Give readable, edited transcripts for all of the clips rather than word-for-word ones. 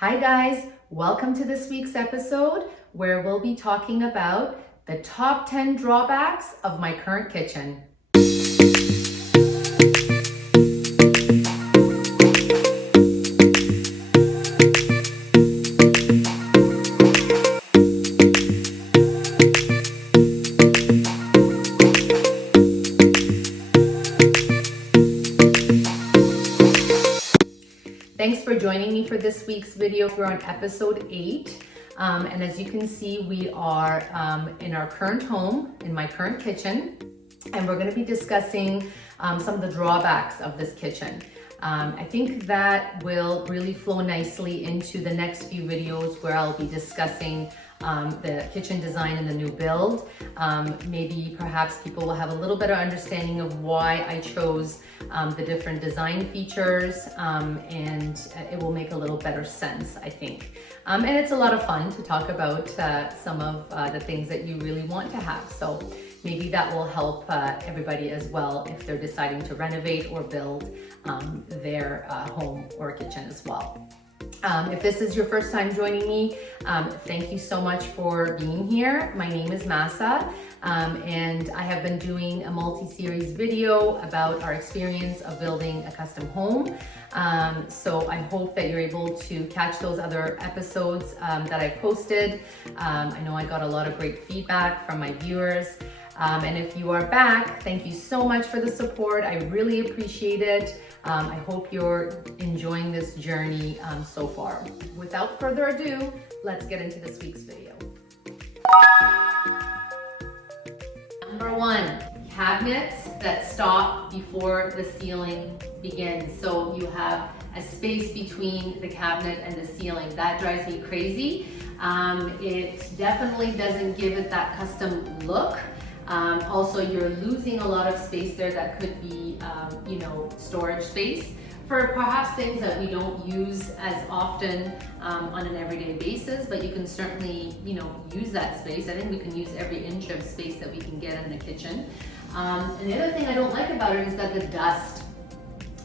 Hi guys, welcome to this week's episode where we'll be talking about the top 10 drawbacks of my current kitchen. Thanks for joining me for this week's video. We're on episode 8. And as you can see, we are in our current home, in my current kitchen. And we're gonna be discussing some of the drawbacks of this kitchen. I think that will really flow nicely into the next few videos where I'll be discussing the kitchen design and the new build. Maybe perhaps people will have a little better understanding of why I chose the different design features, and it will make a little better sense, I think. And it's a lot of fun to talk about some of the things that you really want to have. So maybe that will help everybody as well if they're deciding to renovate or build their home or kitchen as well. If this is your first time joining me, thank you so much for being here. My name is Masa, and I have been doing a multi-series video about our experience of building a custom home. So I hope that you're able to catch those other episodes that I posted. I know I got a lot of great feedback from my viewers. And if you are back, thank you so much for the support. I really appreciate it. I hope you're enjoying this journey so far. Without further ado, let's get into this week's video. Number 1, cabinets that stop before the ceiling begins. So you have a space between the cabinet and the ceiling. That drives me crazy. It definitely doesn't give it that custom look. Also, you're losing a lot of space there that could be, storage space for perhaps things that we don't use as often on an everyday basis, but you can certainly, use that space. I think we can use every inch of space that we can get in the kitchen. And the other thing I don't like about it is that the dust.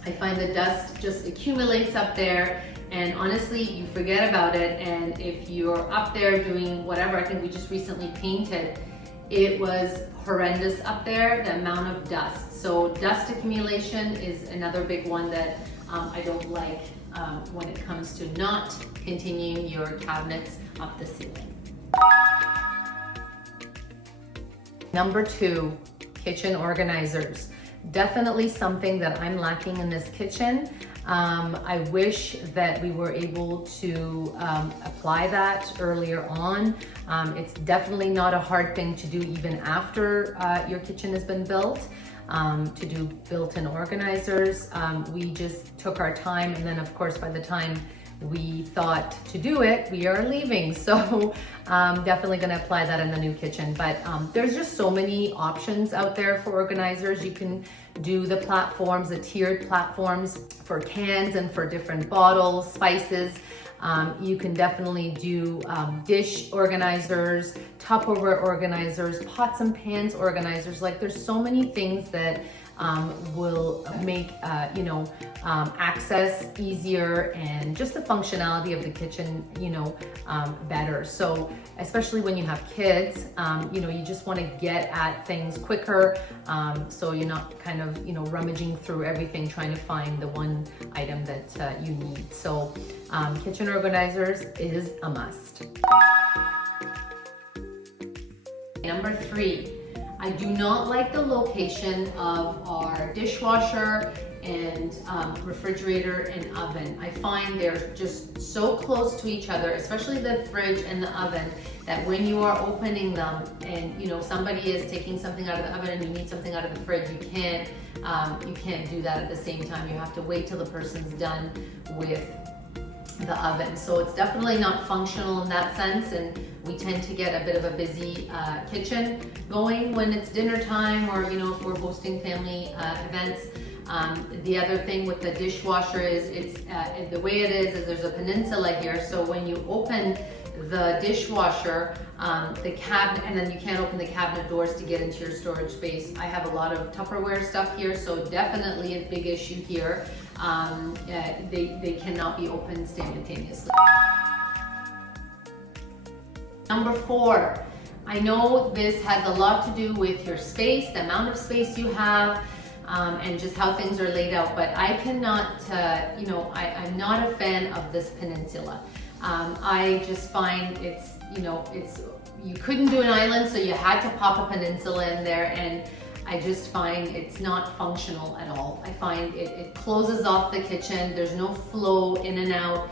I find the dust just accumulates up there, and honestly, you forget about it. And if you're up there doing whatever, I think we just recently painted, it was horrendous up there, the amount of dust. So dust accumulation is another big one that I don't like when it comes to not continuing your cabinets up the ceiling. Number 2, kitchen organizers. Definitely something that I'm lacking in this kitchen. I wish that we were able to apply that earlier on. It's definitely not a hard thing to do even after your kitchen has been built, to do built-in organizers. We just took our time, and then of course by the time we thought to do it, we are leaving. So definitely gonna apply that in the new kitchen. But there's just so many options out there for organizers. You can do the platforms, the tiered platforms for cans and for different bottles, spices. You can definitely do dish organizers, Tupperware organizers, pots and pans organizers. Like, there's so many things that will make access easier and just the functionality of the kitchen better. So especially when you have kids, you just want to get at things quicker, so you're not kind of rummaging through everything trying to find the one item that you need. So kitchen organizers is a must. Number 3, I do not like the location of our dishwasher and refrigerator and oven. I find they're just so close to each other, especially the fridge and the oven, that when you are opening them and somebody is taking something out of the oven and you need something out of the fridge, you can't do that at the same time. You have to wait till the person's done with the oven. So it's definitely not functional in that sense, and we tend to get a bit of a busy kitchen going when it's dinner time, or if we're hosting family events. The other thing with the dishwasher is the way it is there's a peninsula here, so when you open the dishwasher, the cabinet, and then you can't open the cabinet doors to get into your storage space. I have a lot of Tupperware stuff here, so definitely a big issue here. they cannot be open simultaneously. Number 4, I know this has a lot to do with your space, the amount of space you have, and just how things are laid out, but I cannot, I'm not a fan of this peninsula. I just find you couldn't do an island, so you had to pop a peninsula in there, and I just find it's not functional at all. I find it closes off the kitchen, there's no flow in and out.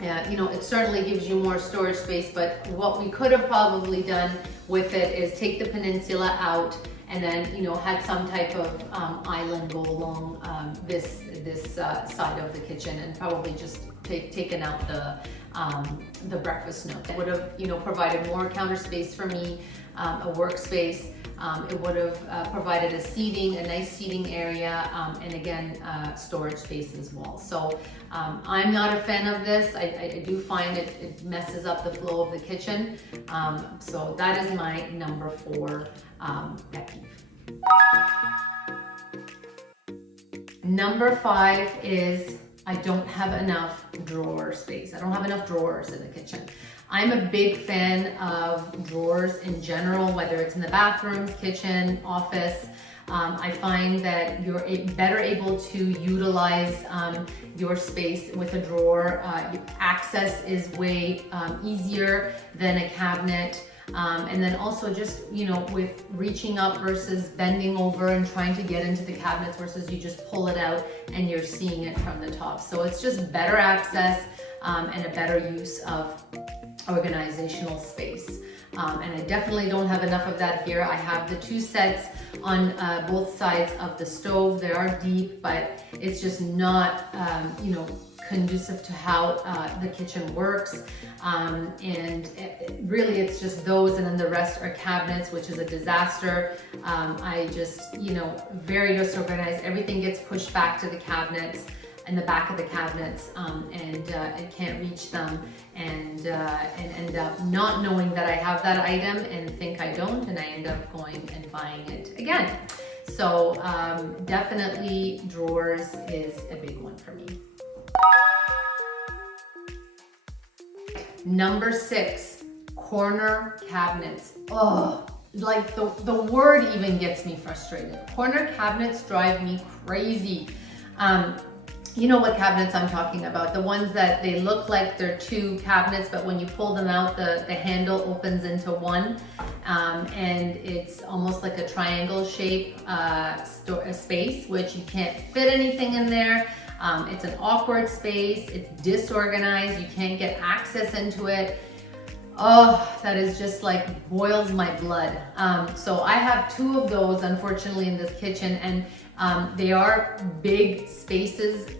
It certainly gives you more storage space, but what we could have probably done with it is take the peninsula out and then, had some type of island go along this side of the kitchen, and probably just taken out the breakfast nook. It would have, provided more counter space for me, a workspace. It would have provided a nice seating area, and again, storage space as well. So I'm not a fan of this. I do find it messes up the flow of the kitchen. So that is my number 4 pet peeve. Number 5 is I don't have enough drawer space. I don't have enough drawers in the kitchen. I'm a big fan of drawers in general, whether it's in the bathrooms, kitchen, office. I find that you're better able to utilize your space with a drawer. Access is way easier than a cabinet. And then also just, with reaching up versus bending over and trying to get into the cabinets versus you just pull it out and you're seeing it from the top. So it's just better access and a better use of organizational space. And I definitely don't have enough of that here. I have the 2 sets on both sides of the stove. They are deep, but it's just not, conducive to how the kitchen works. Really it's just those, and then the rest are cabinets, which is a disaster. I just, very disorganized. Everything gets pushed back to the cabinets in the back of the cabinets, and I can't reach them, and end up not knowing that I have that item and think I don't, and I end up going and buying it again. So definitely drawers is a big one for me. Number 6, corner cabinets. Oh, like the word even gets me frustrated. Corner cabinets drive me crazy. You know what cabinets I'm talking about. The ones that they look like they're 2 cabinets, but when you pull them out, the handle opens into one. And it's almost like a triangle shape space, which you can't fit anything in there. It's an awkward space, it's disorganized, you can't get access into it. Oh, that is just like boils my blood. So I have 2 of those, unfortunately, in this kitchen, and they are big spaces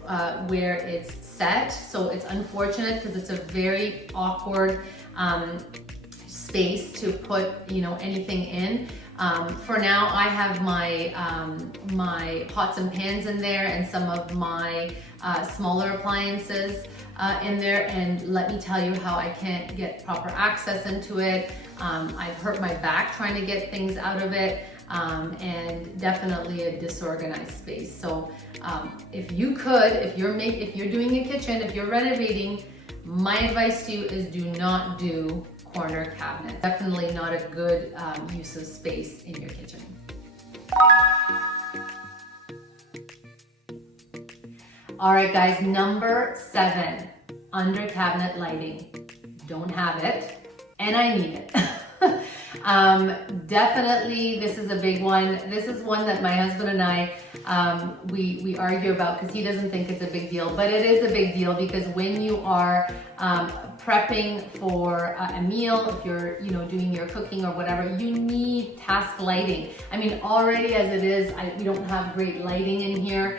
where it's set. So it's unfortunate because it's a very awkward space to put, anything in. For now, I have my my pots and pans in there, and some of my smaller appliances in there, and let me tell you how I can't get proper access into it. I've hurt my back trying to get things out of it, and definitely a disorganized space. So if you're doing a kitchen, if you're renovating, my advice to you is do not do corner cabinet. Definitely not a good use of space in your kitchen. All right, guys, number 7, under cabinet lighting. Don't have it, and I need it. Definitely, this is a big one. This is one that my husband and I, we argue about because he doesn't think it's a big deal, but it is a big deal because when you are prepping for a meal, if you're doing your cooking or whatever, you need task lighting. I mean, already as it is, we don't have great lighting in here.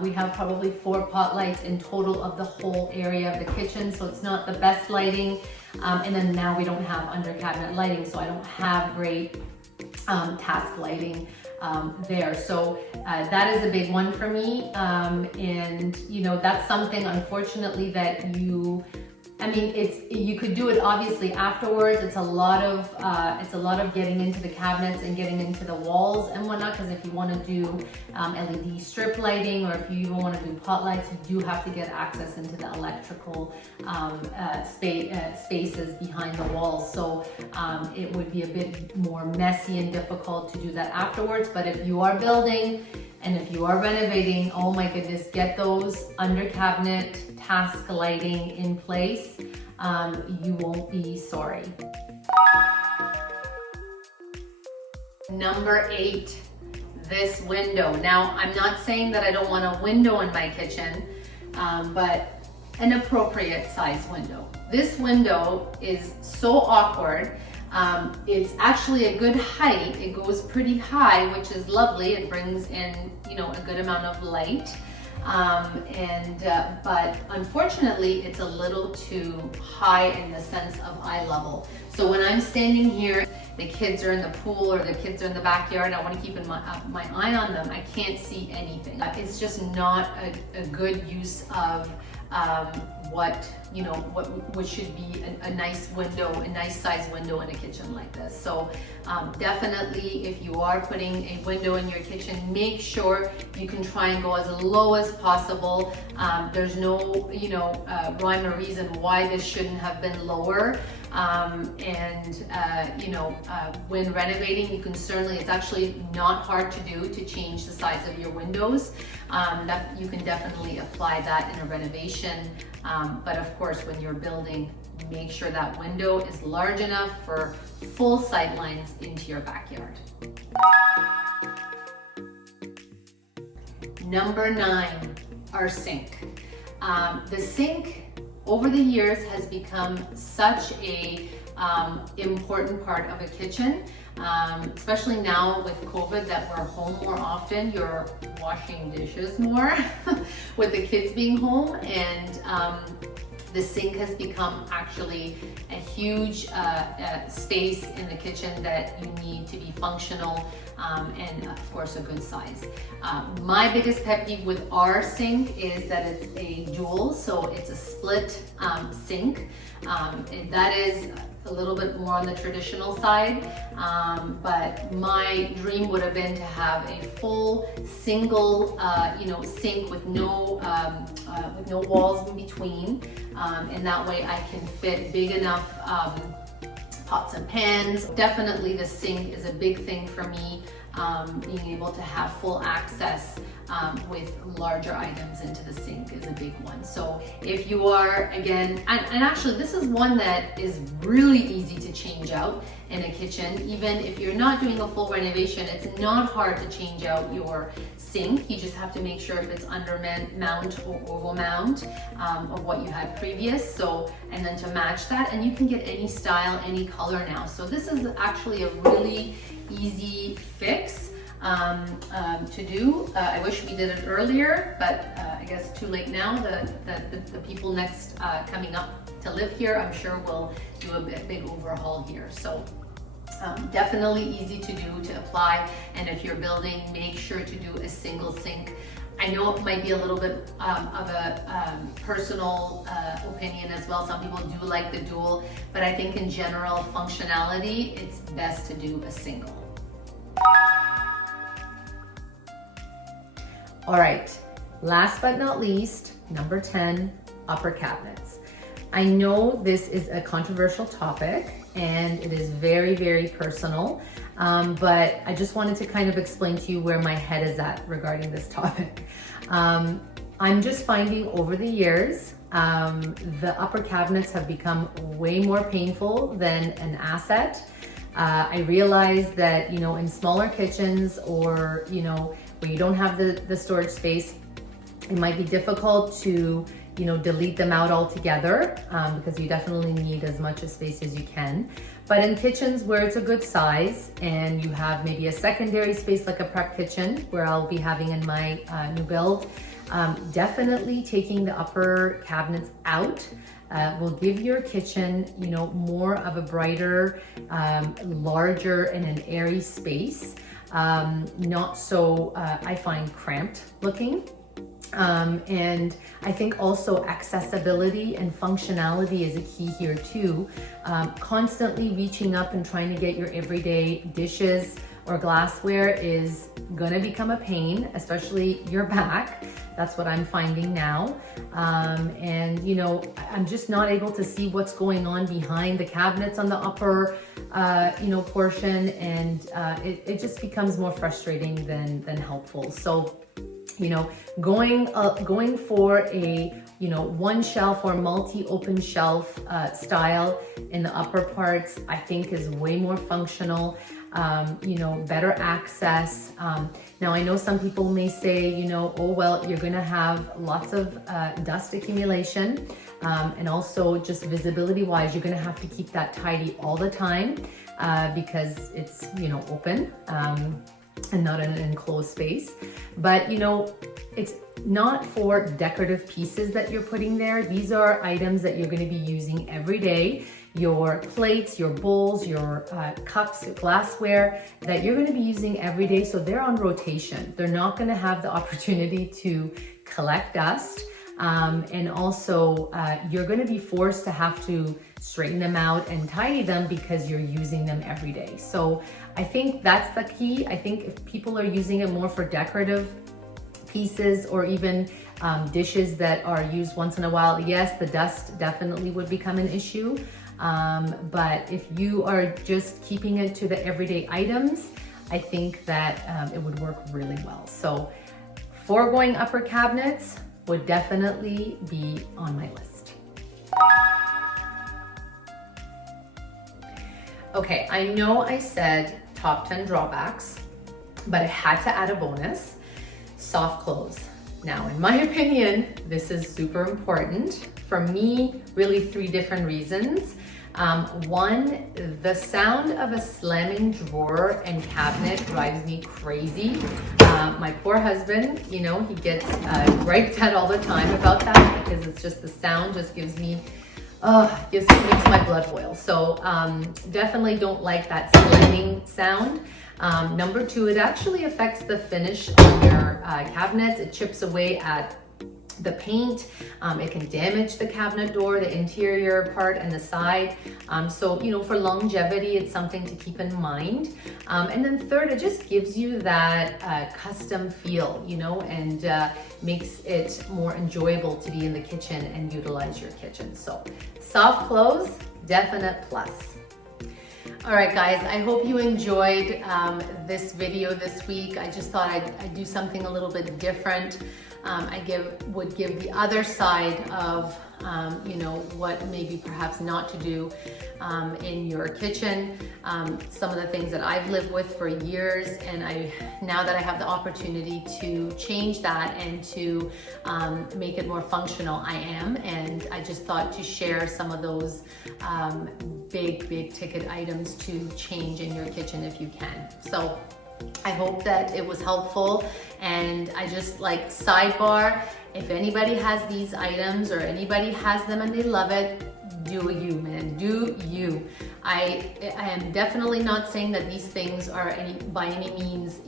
We have probably 4 pot lights in total of the whole area of the kitchen, so it's not the best lighting. And then now we don't have under cabinet lighting, so I don't have great task lighting there. So that is a big one for me. And that's something, unfortunately, that you I mean, you could do it obviously afterwards. It's a lot of getting into the cabinets and getting into the walls and whatnot. Because if you want to do LED strip lighting, or if you even want to do pot lights, you do have to get access into the electrical spaces behind the walls. So it would be a bit more messy and difficult to do that afterwards. But if you are building and if you are renovating, oh my goodness, get those under cabinet task lighting in place. You won't be sorry. Number 8, this window. Now, I'm not saying that I don't want a window in my kitchen, but an appropriate size window. This window is so awkward. It's actually a good height. It goes pretty high, which is lovely. It brings in, a good amount of light. But unfortunately, it's a little too high in the sense of eye level. So when I'm standing here, the kids are in the pool or the kids are in the backyard, I want to keep my eye on them. I can't see anything. It's just not a good use of what should be a nice window, a nice size window in a kitchen like this. So definitely, if you are putting a window in your kitchen, make sure you can try and go as low as possible. There's no rhyme or reason why this shouldn't have been lower. When renovating, you can certainly, it's actually not hard to do, to change the size of your windows. That you can definitely apply that in a renovation. But of course, when you're building, make sure that window is large enough for full sight lines into your backyard. Number 9, our sink. The sink over the years has become such a important part of a kitchen, especially now with COVID that we're home more often. You're washing dishes more with the kids being home, and the sink has become actually a huge space in the kitchen that you need to be functional and of course a good size. My biggest pet peeve with our sink is that it's a dual, so it's a split sink. And that is a little bit more on the traditional side, but my dream would have been to have a full single sink with no walls in between, and that way I can fit big enough pots and pans. Definitely the sink is a big thing for me. Being able to have full access with larger items into the sink is a big one. So if you are, again, and actually this is one that is really easy to change out in a kitchen. Even if you're not doing a full renovation, it's not hard to change out your sink. You just have to make sure if it's under mount or oval mount of what you had previous. So, and then to match that, and you can get any style, any color now. So this is actually a really easy fix to do. I wish we did it earlier, but I guess too late now. The people next coming up to live here, I'm sure will do a big overhaul here. So definitely easy to do, to apply. And if you're building, make sure to do a single sink. I know it might be a little bit of a personal opinion as well. Some people do like the dual, but I think in general functionality, it's best to do a single. All right, last but not least, number 10, upper cabinets. I know this is a controversial topic and it is very, very personal, but I just wanted to kind of explain to you where my head is at regarding this topic. I'm just finding over the years, the upper cabinets have become way more painful than an asset. I realize that, in smaller kitchens or, where you don't have the storage space, it might be difficult to, delete them out altogether because you definitely need as much space as you can. But in kitchens where it's a good size and you have maybe a secondary space like a prep kitchen where I'll be having in my new build, definitely taking the upper cabinets out will give your kitchen, more of a brighter, larger and an airy space. Not so, I find, cramped looking. And I think also accessibility and functionality is a key here too. Constantly reaching up and trying to get your everyday dishes or glassware is gonna become a pain, especially your back. That's what I'm finding now. And you know, I'm just not able to see what's going on behind the cabinets on the upper portion, and it just becomes more frustrating than helpful. So, you know, going for a one shelf or multi-open shelf style in the upper parts, I think is way more functional. Better access. Now I know some people may say, oh, well, you're gonna have lots of dust accumulation, and also just visibility wise, you're gonna have to keep that tidy all the time because it's, open and not in an enclosed space. But, it's not for decorative pieces that you're putting there. These are items that you're gonna be using every day. Your plates, your bowls, your cups, your glassware that you're gonna be using every day. So they're on rotation. They're not gonna have the opportunity to collect dust. And also you're gonna be forced to have to straighten them out and tidy them because you're using them every day. So I think that's the key. I think if people are using it more for decorative pieces or even dishes that are used once in a while, yes, the dust definitely would become an issue. But if you are just keeping it to the everyday items, I think that it would work really well. So foregoing upper cabinets would definitely be on my list. Okay, I know I said top 10 drawbacks, but I had to add a bonus: soft close. Now, in my opinion, this is super important. For me, really 3 different reasons. One, the sound of a slamming drawer and cabinet drives me crazy. My poor husband, he gets griped at all the time about that because it's just the sound just gives me, makes my blood boil. So definitely don't like that slamming sound. Number 2, it actually affects the finish on your cabinets. It chips away at the paint. It can damage the cabinet door, the interior part and the side. So, for longevity, it's something to keep in mind. And then third, it just gives you that custom feel, and makes it more enjoyable to be in the kitchen and utilize your kitchen. So soft close, definite plus. All right, guys, I hope you enjoyed this video this week. I just thought I'd do something a little bit different. Would give the other side of, what maybe perhaps not to do in your kitchen. Some of the things that I've lived with for years, and now that I have the opportunity to change that and to make it more functional, I am. And I just thought to share some of those big ticket items to change in your kitchen if you can. So I hope that it was helpful. And I just sidebar, if anybody has these items or anybody has them and they love it, do you, man, do you. I am definitely not saying that these things are by any means,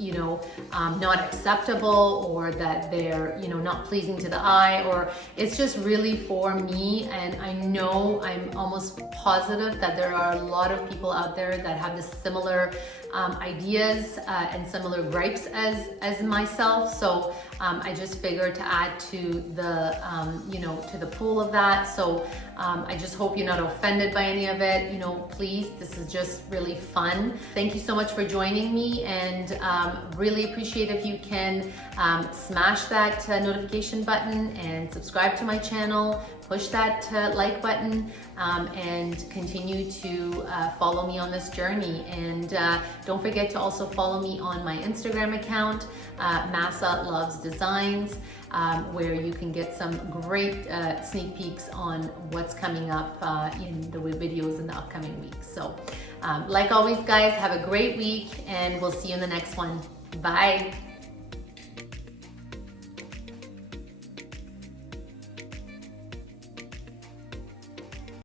not acceptable, or that they're, not pleasing to the eye, or it's just really for me. And I know, I'm almost positive that there are a lot of people out there that have the similar ideas and similar gripes as myself. So I just figured to add to the, to the pool of that. So I just hope you're not offended by any of it. Please, this is just really fun. Thank you so much for joining me, and really appreciate if you can smash that notification button and subscribe to my channel. Push that like button and continue to follow me on this journey. And don't forget to also follow me on my Instagram account, Massa Loves Designs, where you can get some great sneak peeks on what's coming up in the videos in the upcoming weeks. So like always, guys, have a great week, and we'll see you in the next one. Bye.